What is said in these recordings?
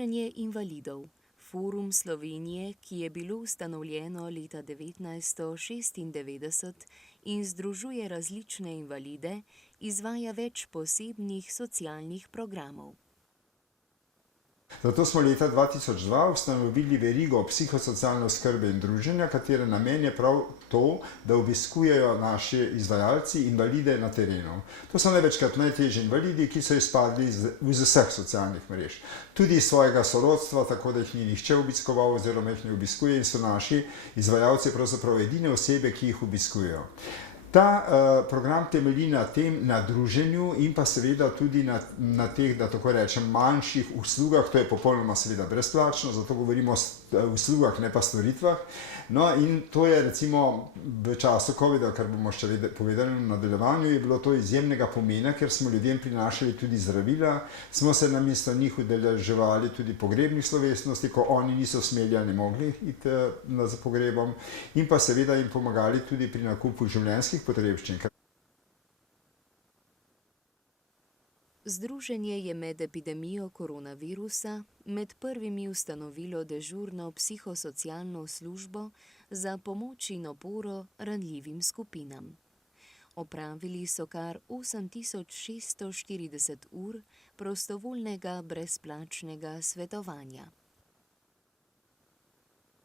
Združenje invalidov, Forum Slovenije, ki je bilo ustanovljeno leta 1996 in združuje različne invalide, izvaja več posebnih socialnih programov. Zato smo leta 2002 ustanovili verigo psihosocialne oskrbe in druženja, katere namen je prav to, da obiskujejo naši izvajalci invalide na terenu. To so največkrat najtežji invalidi, ki so izpadli iz vseh socialnih mrež. Tudi iz svojega sorodstva, tako da jih ni nihče obiskoval oziroma jih ne obiskuje in so naši izvajalci pravzaprav edine osebe, ki jih obiskujejo. Ta program temelji na tem, na druženju in pa seveda tudi na teh, da tako rečem, manjših uslugah. To je popolnoma seveda brezplačno, zato govorimo o uslugah, ne pa storitvah. No in to je recimo v času covida, kar bomo še povedali v nadaljevanju, je bilo to izjemnega pomena, ker smo ljudem prinašali tudi zdravila, smo se namesto njih udeleževali tudi pogrebnih slovesnosti, ko oni niso smeli ali mogli iti za pogrebom, in pa seveda jim pomagali tudi pri nakupu življenjskih potrebščin. Združenje je med epidemijo koronavirusa med prvimi ustanovilo dežurno psihosocialno službo za pomoč in oporo ranljivim skupinam. Opravili so kar 8640 ur prostovoljnega brezplačnega svetovanja.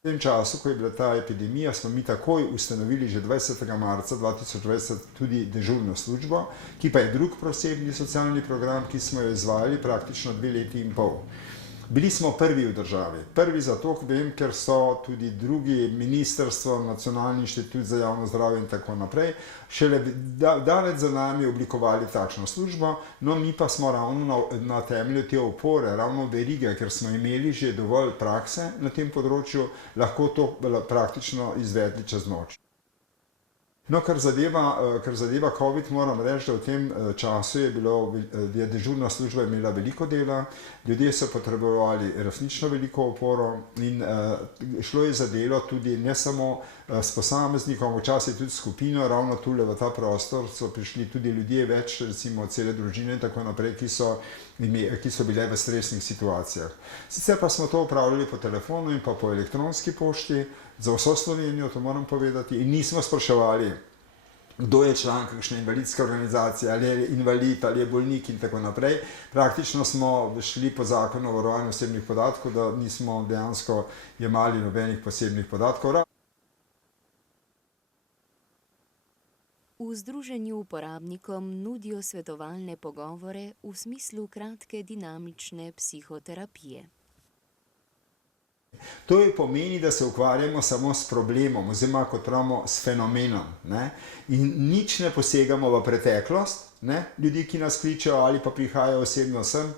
V tem času, ko je bila ta epidemija, smo mi takoj ustanovili že 20. marca 2020 tudi dežurno službo, ki pa je drug posebni socialni program, ki smo jo izvajali praktično 2 leti in pol. Bili smo prvi v državi. Prvi zato, ker so tudi drugi, ministrstvo, Nacionalni inštitut za javno zdravje in tako naprej, šele daleč za nami oblikovali takšno službo, no mi pa smo ravno na temelju te opore, ravno verige, ker smo imeli že dovolj prakse na tem področju, lahko to praktično izvedli čez noč. No, kar zadeva COVID, moram reči, da v tem času je dežurna služba imela veliko dela, ljudje so potrebovali resnično veliko oporo in šlo je za delo tudi ne samo s posameznikom, včasih tudi skupino, ravno tule v ta prostor so prišli tudi ljudje več, recimo cele družine in tako naprej, ki so bile v stresnih situacijah. Sicer pa smo to upravljali po telefonu in pa po elektronski pošti, za vso Slovenijo, to moram povedati, in nismo spraševali, kdo je član kakšne invalidske organizacije, ali je invalid, ali je bolnik in tako naprej. Praktično smo šli po zakonu o varovanju osebnih podatkov, da nismo dejansko jemali nobenih posebnih podatkov. V združenju uporabnikom nudijo svetovalne pogovore v smislu kratke dinamične psihoterapije. To pomeni, da se ukvarjamo samo s problemom, oziroma kot pravimo s fenomenom, in nič ne posegamo v preteklost, ljudi, ki nas kličejo ali pa prihajajo osebno sem,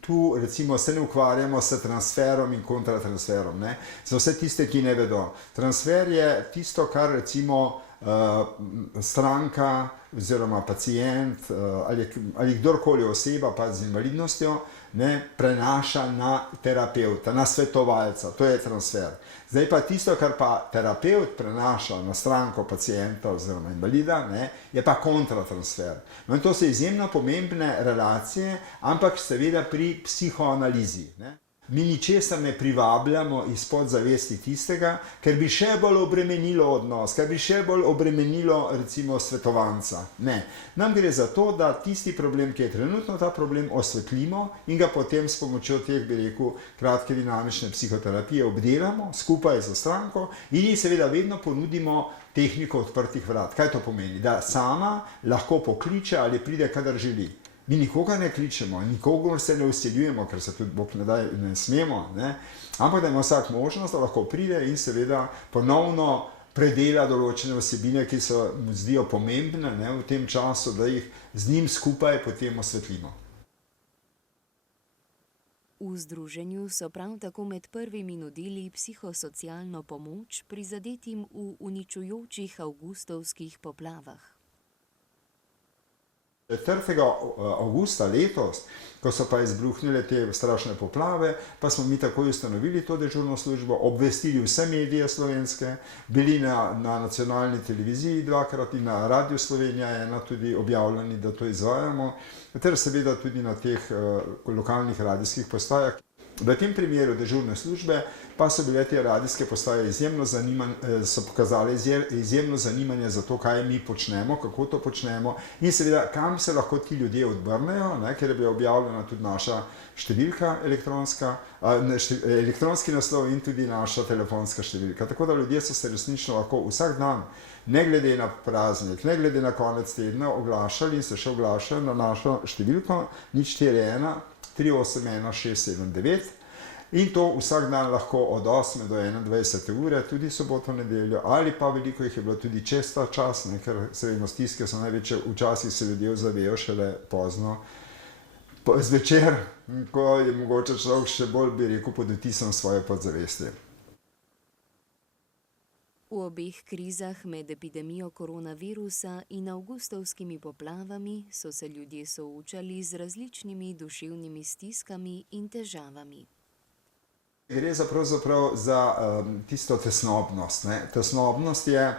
tu recimo se ne ukvarjamo s transferom in kontratransferom, za vse tiste, ki ne vedo. Transfer je tisto, kar recimo stranka oziroma pacient ali kdorkoli oseba pa z invalidnostjo prenaša na terapevta, na svetovalca, to je transfer. Zdaj pa tisto, kar pa terapevt prenaša na stranko pacienta oziroma invalida, je pa kontratransfer. No in to so izjemno pomembne relacije, ampak seveda pri psihoanalizi. Mi ničesar ne privabljamo iz podzavesti tistega, ker bi še bolj obremenilo odnos, ker bi še bolj obremenilo recimo svetovanca. Ne. Nam gre za to, da tisti problem, ki je trenutno ta problem, osvetlimo in ga potem s pomočjo teh, bi rekel, kratke dinamične psihoterapije obdelamo skupaj z stranko in ji seveda vedno ponudimo tehniko odprtih vrat. Kaj to pomeni? Da sama lahko pokliče ali pride, kadar želi. Mi nikoga ne kličemo, nikogar se ne vsiljujemo, ker se tudi Bog ne daj, ne smemo, ampak da ima vsak možnost, da lahko pride in seveda ponovno predela določene vsebine, ki se mu zdijo pomembne v tem času, da jih z njim skupaj potem osvetlimo. V združenju so prav tako med prvimi nudili psihosocialno pomoč prizadetim v uničujočih avgustovskih poplavah. 4. avgusta letos, ko so pa izbruhnile te strašne poplave, pa smo mi takoj ustanovili to dežurno službo, obvestili vse medije slovenske, bili na nacionalni televiziji dvakrat in na Radio Slovenija ena tudi objavljeni, da to izvajamo, ter seveda tudi na teh lokalnih radijskih postajah. V tem primeru dežurne službe pa so bile te radijske postaje so pokazale izjemno zanimanje za to, kaj mi počnemo, kako to počnemo in seveda, kam se lahko ti ljudje odbrnejo, ker je bila objavljena tudi naša številka elektronska, elektronski naslov in tudi naša telefonska številka. Tako da ljudje so se resnično lahko vsak dan, ne glede na praznik, ne glede na konec tedna, oglašali in se še oglašajo na našo številko 041 381 679 in to vsak dan lahko od 8 do 21 ure, tudi soboto, nedeljo, ali pa veliko jih je bilo tudi čez ta čas, ker se vemo, stiske so največje, včasih se ljudje zavejo šele pozno zvečer, ko je mogoče človek še bolj, bi rekel, pod vtisom svoje podzavesti. V obeh krizah med epidemijo koronavirusa in avgustovskimi poplavami so se ljudje soočali z različnimi duševnimi stiskami in težavami. Gre pravzaprav za tisto tesnobnost. Tesnobnost je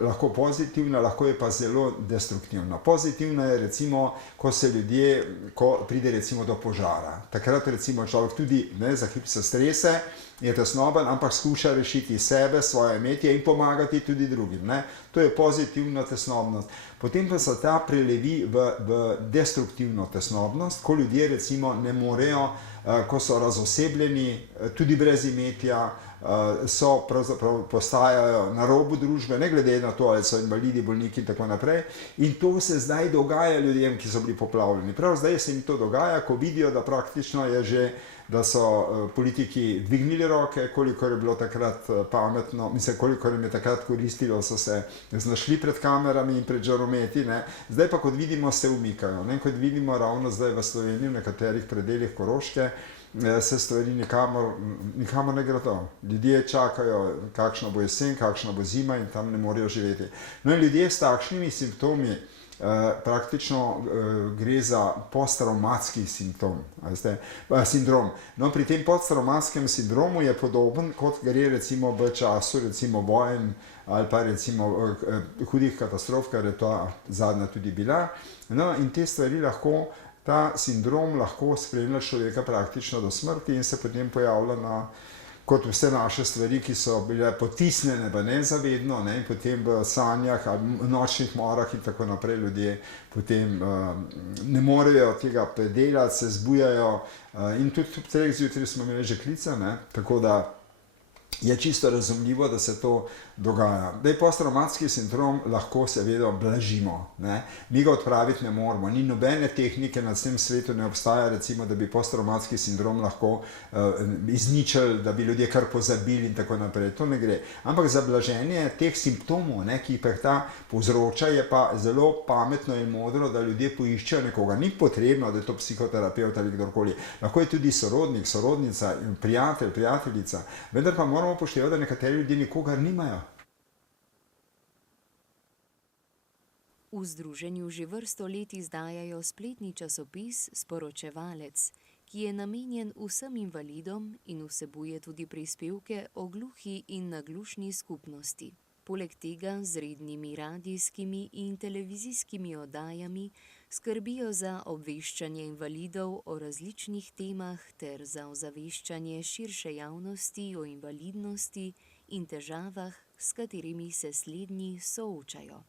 lahko pozitivna, lahko je pa zelo destruktivna. Pozitivna je recimo, ko pride recimo do požara. Takrat recimo človek tudi za hip se strese, je tesnoben, ampak skuša rešiti sebe, svoje imetje in pomagati tudi drugim. To je pozitivna tesnobnost. Potem pa se ta prelevi v destruktivno tesnobnost, ko ljudje recimo ne morejo, ko so razosebljeni, tudi brez imetja, pravzaprav postajajo na robu družbe, ne glede na to, ali so invalidi, bolniki in tako naprej. In to se zdaj dogaja ljudem, ki so bili poplavljeni. Prav zdaj se jim to dogaja, ko vidijo, da praktično je že, da so politiki dvignili roke, koliko je bilo takrat pametno, mislim, koliko jim je takrat koristilo, so se znašli pred kamerami in pred žarometi. Zdaj pa, kot vidimo, se umikajo. Kot vidimo ravno zdaj v Sloveniji, v nekaterih predelih Koroške, se stvari nikamor ne gredo. Ljudje čakajo, kakšna bo jesen, kakšna bo zima in tam ne morejo živeti. No in ljudje s takšnimi simptomi, praktično gre za posttravmatski sindrom. No, pri tem posttravmatskem sindromu je podoben, kot gre recimo v času recimo vojn ali pa recimo hudih katastrof, kar je ta zadnja tudi bila. No, in te stvari lahko, ta sindrom lahko spremlja človeka praktično do smrti in se potem pojavlja kot vse naše stvari, ki so bile potisnjene v nezavedno, in potem v sanjah ali nočnih morah in tako naprej ljudje potem ne morejo tega predelati, se zbujajo in tudi ob 3 zjutraj smo imeli že klice, tako da je čisto razumljivo, da se to dogaja. Posttravmatski sindrom lahko seveda blažimo. Mi ga odpraviti ne moremo. Ni nobene tehnike na tem svetu ne obstaja, recimo, da bi posttravmatski sindrom lahko izničili, da bi ljudje kar pozabili in tako naprej. To ne gre. Ampak za blaženje teh simptomov, ki jih ta povzroča, je pa zelo pametno in modro, da ljudje poiščejo nekoga. Ni potrebno, da je to psihoterapevt ali kdorkoli. Lahko je tudi sorodnik, sorodnica, prijatelj, prijateljica. Vendar pa moramo upoštevati, da nekateri ljudje nikogar nimajo. V združenju že vrsto let izdajajo spletni časopis Sporočevalec, ki je namenjen vsem invalidom in vsebuje tudi prispevke o gluhi in naglušni skupnosti. Poleg tega z rednimi radijskimi in televizijskimi oddajami skrbijo za obveščanje invalidov o različnih temah ter za ozaveščanje širše javnosti o invalidnosti in težavah, s katerimi se slednji soočajo.